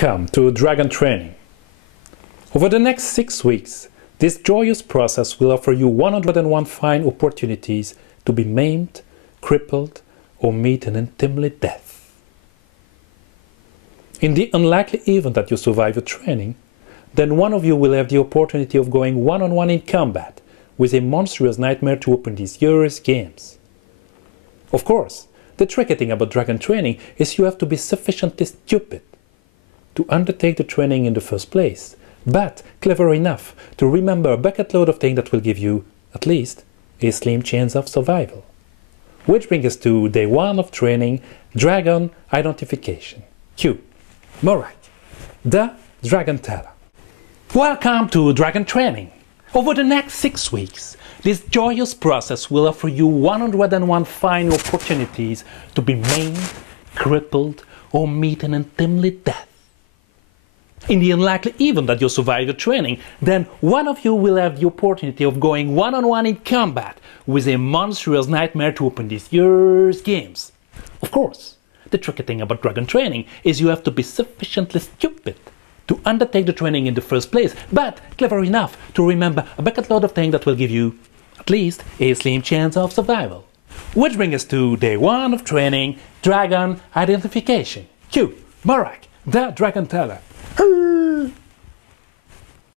Welcome to Dragon Training. Over the next 6 weeks, this joyous process will offer you 101 fine opportunities to be maimed, crippled, or meet an untimely death. In the unlikely event that you survive your training, then one of you will have the opportunity of going one-on-one in combat with a monstrous nightmare to open these year's games. Of course, the tricky thing about Dragon Training is you have to be sufficiently stupid to undertake the training in the first place, but clever enough to remember a bucket load of things that will give you, at least, a slim chance of survival. Which brings us to day 1 of training, Dragon Identification. Q. Morak, the Dragon Teller. Welcome to Dragon Training. Over the next 6 weeks, this joyous process will offer you 101 fine opportunities to be maimed, crippled, or meet an untimely death. In the unlikely event that you survive your training, then one of you will have the opportunity of going one-on-one in combat with a monstrous nightmare to open this year's games. Of course, the tricky thing about Dragon Training is you have to be sufficiently stupid to undertake the training in the first place, but clever enough to remember a bucket load of things that will give you, at least, a slim chance of survival. Which brings us to day 1 of training, Dragon Identification. Q. Morak, the Dragon Teller.